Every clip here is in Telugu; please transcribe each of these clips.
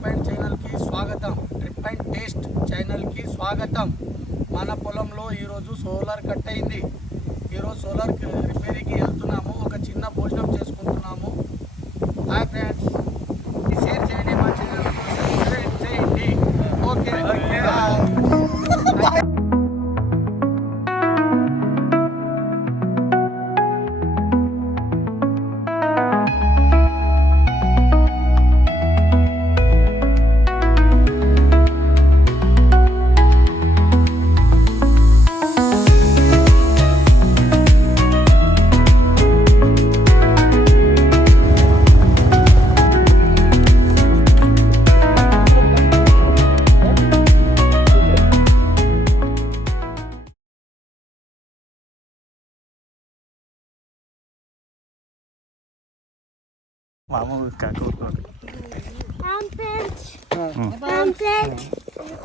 ట్రిప్ అండ్ ఛానల్కి స్వాగతం. ట్రిప్ అండ్ టేస్ట్ ఛానల్కి స్వాగతం. మన పొలంలో ఈరోజు సోలార్ కట్ అయింది. ఈరోజు సోలార్ రిపేరీకి వెళ్తున్నాము. ఒక చిన్న భోజనం చేసుకుంటున్నాము. హాయ్ ఫ్రెండ్స్, షేర్ చేయండి, మా ఛానల్ సబ్స్క్రైబ్ చేయండి. ఓకే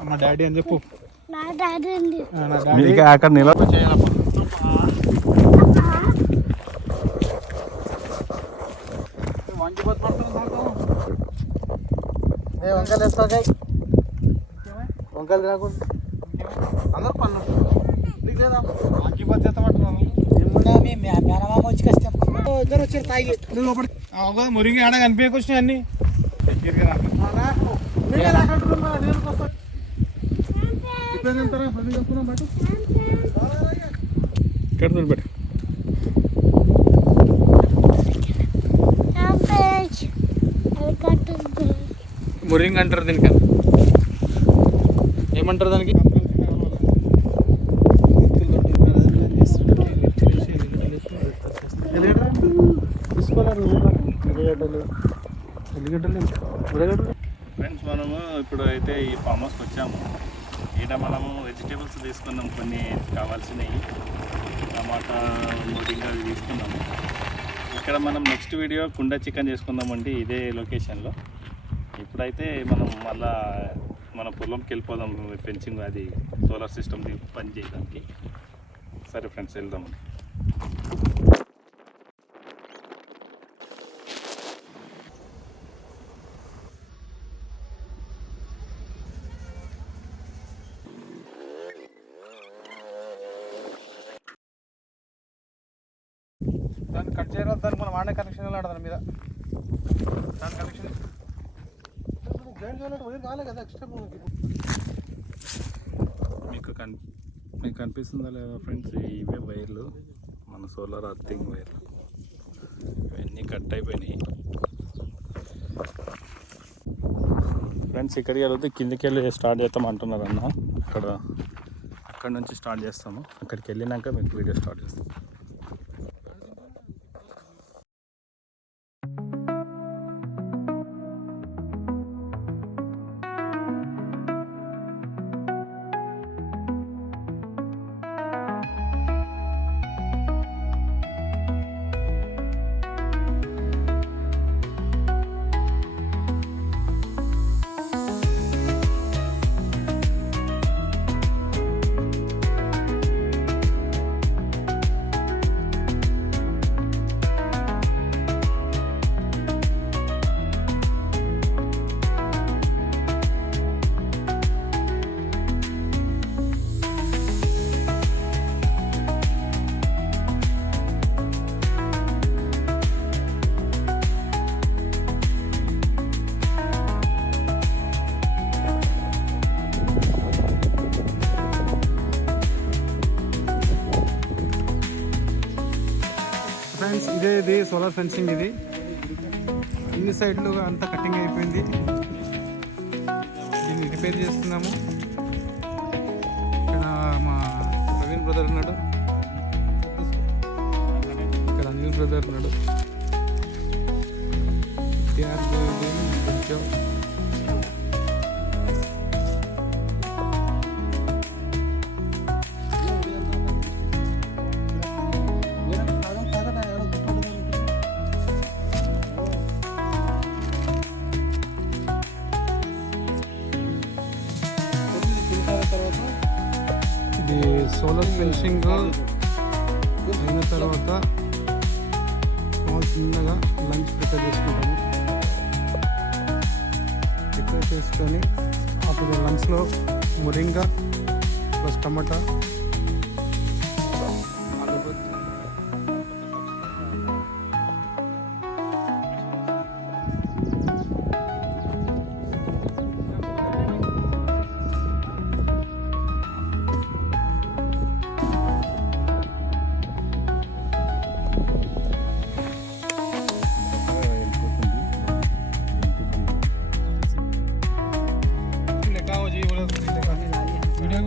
మా డాడీ అని చెప్పు. అక్కడ నిలబ వంకలు వేస్తాయి. వంకలు రాకుండా అందరూ పన్ను నీకు లేదా వంకిపోతే చేస్తామంటున్నాను. మేనమామ వచ్చి కష్టం ఇద్దరు వచ్చారు తాగి మురిగి ఆడ కనిపించకొచ్చినాయి అన్ని. మురింగ్ అంటారు దీనికి. ఏమంటారు దానికి? ఫ్రెండ్స్, మనము ఇప్పుడు అయితే ఈ ఫామ్ హౌస్కి వచ్చాము. ఇక్కడ మనము వెజిటేబుల్స్ తీసుకున్నాం, కొన్ని కావాల్సినవి. టమాటా మురింగా అవి తీసుకున్నాము. ఇక్కడ మనం నెక్స్ట్ వీడియో కుండ చికెన్ చేసుకుందామండి ఇదే లొకేషన్లో. ఇప్పుడైతే మనం మళ్ళా మన పొలంకి వెళ్ళిపోదాం, ఫెన్సింగ్ అది సోలార్ సిస్టమ్ పని చేయడానికి. సరే ఫ్రెండ్స్, వెళ్దాం. దాన్ని కట్ చేయడం, దానికి మనం వాడే కనెక్షన్ వెళ్ళాడు దాని మీద. దాని కనెక్షన్ రాలే కదా ఎక్స్ట్రా. మీకు కనిపిస్తుందా లేదా ఫ్రెండ్స్? ఇవే వైర్లు, మన సోలార్ అర్థింగ్ వైర్లు. ఇవన్నీ కట్ అయిపోయినాయి ఫ్రెండ్స్. ఇక్కడికి వెళ్తే కిందికి వెళ్ళి స్టార్ట్ చేస్తాం అంటున్నారు అన్న. అక్కడ నుంచి స్టార్ట్ చేస్తాము. అక్కడికి వెళ్ళినాక మీకు వీడియో స్టార్ట్ చేస్తాం. ఫ్రెండ్స్, ఇది సోలార్ ఫెన్సింగ్. ఇది అన్ని సైడ్లు అంతా కటింగ్ అయిపోయింది. దీన్ని రిపేర్ చేస్తున్నాము. ఇక్కడ మా ప్రవీణ్ బ్రదర్ ఉన్నాడు, ఇక్కడ అనిల్ బ్రదర్ ఉన్నాడు. ఇది సోలార్ ఫెన్సింగ్ అయిన తర్వాత చిన్నగా లంచ్ ప్రిపేర్ చేసుకుంటాము. ఇక్కడైతే చేసుకొని అప్పుడు లంచ్లో మురింగా ప్లస్ టమాటా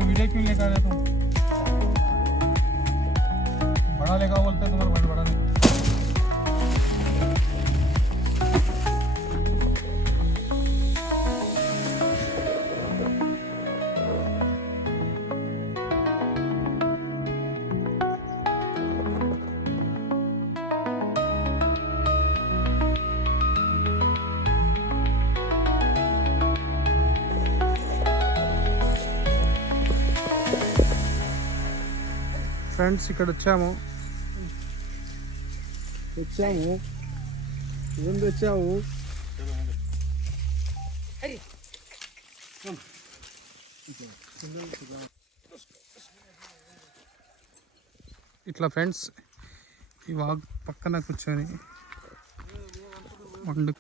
वीडियो क्यों लेकर आ रहे तुम? बड़ा लेगा बोलते तुम्हारा बड़ा बड़ा ఫ్రెండ్స్ ఇక్కడ వచ్చాము ఏం తెచ్చాము ఇట్లా ఫ్రెండ్స్ ఈ వాగ్ పక్కన కూర్చొని వండు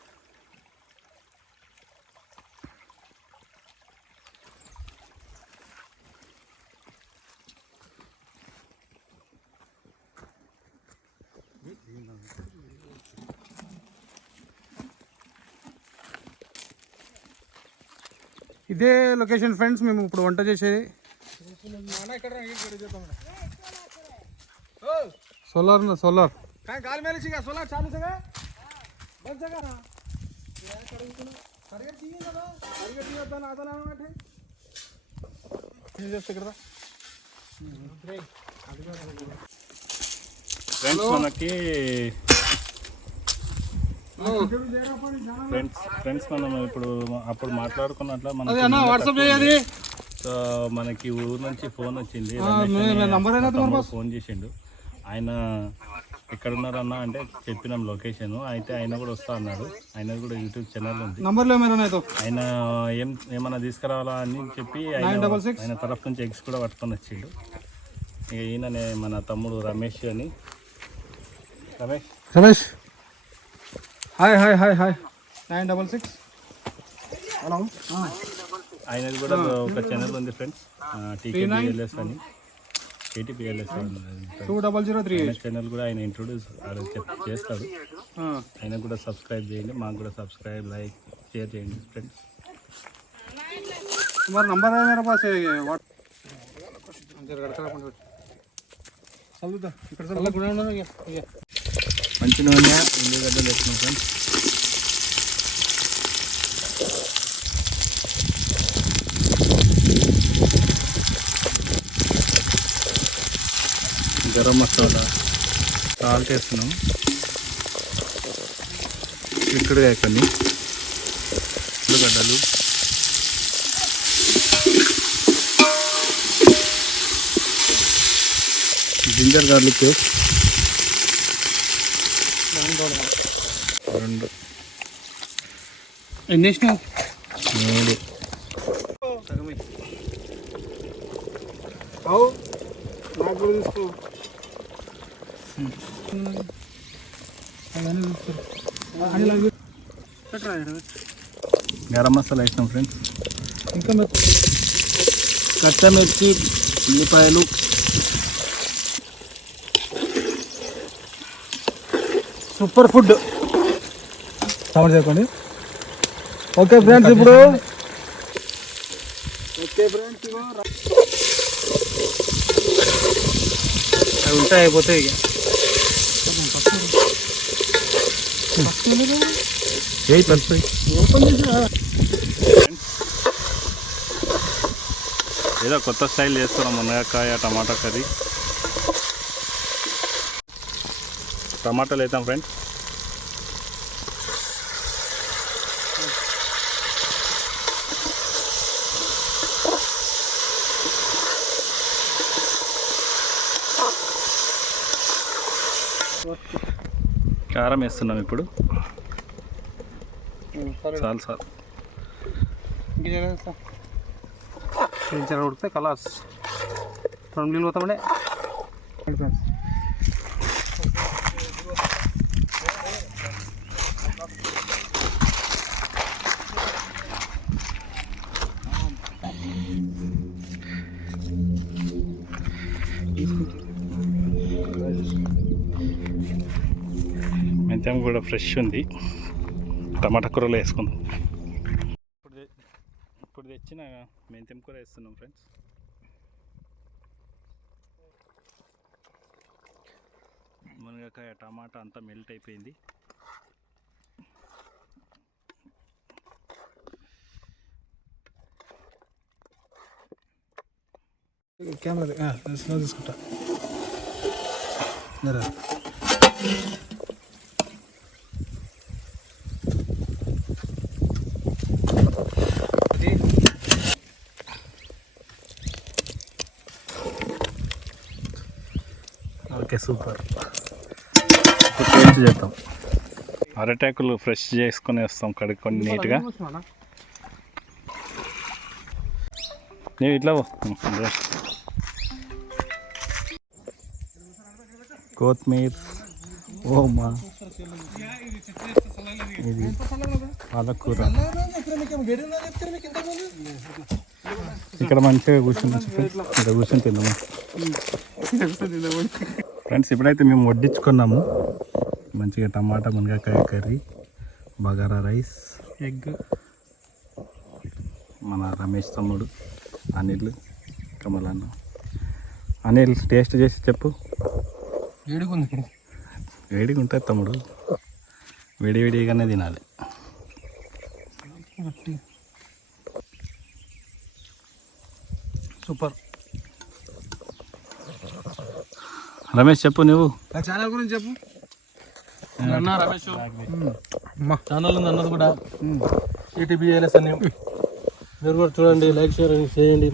ఇదే లొకేషన్ ఫ్రెండ్స్ మేము ఇప్పుడు వంట చేసేది सोलर ना सोलर काय गाल में लेची का सोलर चालू से का बंद से का टारगेट चाहिए ना टारगेट दिया था ना आता ना बैठे ये जब से करता ఫ్రెండ్స్ మనకి ఫ్రెండ్స్ మనం ఇప్పుడు అప్పుడు మాట్లాడుకున్నట్లు మనకి సో మనకి ఊరు నుంచి ఫోన్ వచ్చింది, ఫోన్ చేసిండు. ఆయన ఎక్కడ ఉన్నారన్నా అంటే చెప్పినాం లొకేషన్. అయితే ఆయన కూడా వస్తా అన్నాడు. ఆయన కూడా యూట్యూబ్ ఛానల్ ఉంది. ఆయన ఏమన్నా తీసుకురావాలా అని చెప్పి ఆయన తరఫు నుంచి ఎగ్స్ కూడా పట్టుకొని వచ్చిండు. ఇక ఈయననే మన తమ్ముడు రమేష్ అని. Ramesh hi hi hi hi 966 hello. ఆయనది కూడా ఒక ఛానల్ ఉంది ఫ్రెండ్స్, టీకేపీఎల్ఎస్ అని. KTPLS 2003 ఛానల్ కూడా ఆయన ఇంట్రొడ్యూస్ చేస్తాడు. ఆయన కూడా సబ్స్క్రైబ్ చేయండి, మాకు కూడా సబ్స్క్రైబ్, లైక్, షేర్ చేయండి ఫ్రెండ్స్. तुम्हारा नंबर है मेरे पास మంచి నూనె, ఉల్లిగడ్డలు వేసినాం ఫ్రెండ్స్. గరం మసాలా, సాల్ట్ వేస్తున్నాం, చిక్కుడుకాయ కొన్ని, ఉల్లిగడ్డలు, జింజర్ గార్లిక్ పేస్ట్ 2 ఎన్ని వేసినావు? 3. నాకు కూడా తీసుకో. గరం మసాలా వేసినాం ఫ్రెండ్స్. ఇంకా పచ్చిమిర్చి, ఉల్లిపాయలు, సూపర్ ఫుడ్ సవర్ చెప్పండి. ఓకే ఫ్రెండ్స్, ఇప్పుడు అవి ఉంటాయి, అయిపోతాయి. ఇక ఏదో కొత్త స్టైల్ చేస్తున్నాం. మునక్కాయ టమాటా కర్రీ. టమాటాలు వేద్దాం ఫ్రెండ్స్. కారం వేస్తున్నాం ఇప్పుడు. చాలు ఇంచెర ఉడితే కలాస్ 2 నీళ్ళు పోతామండే ఫ్రెండ్స్. మెంతం కూడా ఫ్రెష్ ఉంది. టమాటా కూరలో వేసుకుందాం. ఇప్పుడు తెచ్చిన మెంతం కూర వేస్తున్నాం ఫ్రెండ్స్. మునగకాయ టమాటా అంతా మెల్ట్ అయిపోయింది. కెమెరా తీసుకుంటా. Okay, super. ఇప్పుడు టేస్ట్ చేద్దాం. అరటాకులు ఫ్రెష్ చేసుకొని వస్తాం, కడుక్కొని నీట్గా. నేను ఇట్లా కొత్తిమీర, ఓమా, ఇది పాలకూర. ఇక్కడ మంచిగా కూర్చుని ఇక్కడ కూర్చొని తిందాము ఫ్రెండ్స్. ఇప్పుడైతే మేము వడ్డించుకున్నాము మంచిగా టమాటా మునగకాయ కర్రీ, బగారా రైస్, ఎగ్. మన రమేష్ తమ్ముడు అనిల్, కమలన్న. అనిల్ టేస్ట్ చేసి చెప్పు. వేడిగా ఉంటుంది తమ్ముడు, వేడిగానే తినాలి. సూపర్. రమేష్ చెప్పు నువ్వు. ఛానల్ గురించి చెప్పు. రమేష్ ఛానల్ ఉంది అన్నది కూడా ETBLS అని. మీరు కూడా చూడండి, లైక్ షేర్ చేయండి.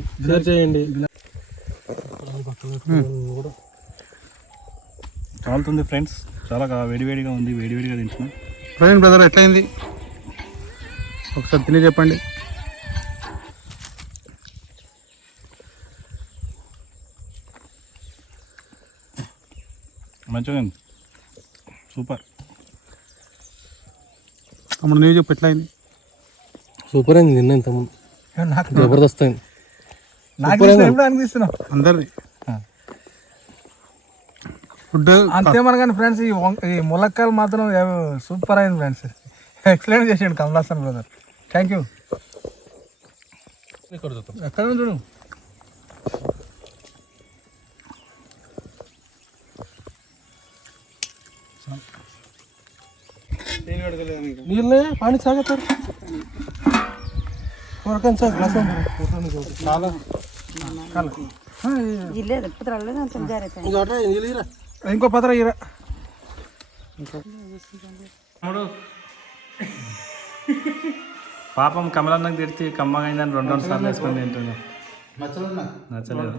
చాలుతుంది ఫ్రెండ్స్, చాలా వేడివేడిగా ఉంది, వేడివేడిగా తింటున్నాం. ప్రవీణ్ బ్రదర్ ఎట్లయింది ఒకసారి తిని చెప్పండి. మంచిగా ఉంది, సూపర్. తమ్ముడు నువ్వు చెప్పు ఎట్లయింది. సూపర్ అయింది, తిన్నా ఇంతకుముందు జబర్దస్త్ అయింది. అనిపిస్తున్నావు అందరిది ఫుడ్ అంతేమని కానీ ఫ్రెండ్స్, ఈ ములక్కాయలు మాత్రం సూపర్ అయింది ఫ్రెండ్స్. ఎక్సలెంట్ చేసాడు కమలాసన్ బ్రదర్, థ్యాంక్ యూ. ఎక్కడ చూడు నీళ్ళే పానీ సాగుతారు. చాలా ఇంకో పత్ర ఇరా. పాపం కమలన్నకు తిడితే కమ్మగా అయిందని 2 సార్లు వేసుకొని తింటున్నాం. నచ్చలేదు.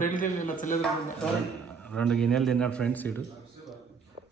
2 గిన్నెలు తిన్నాడు ఫ్రెండ్స్. ఇడు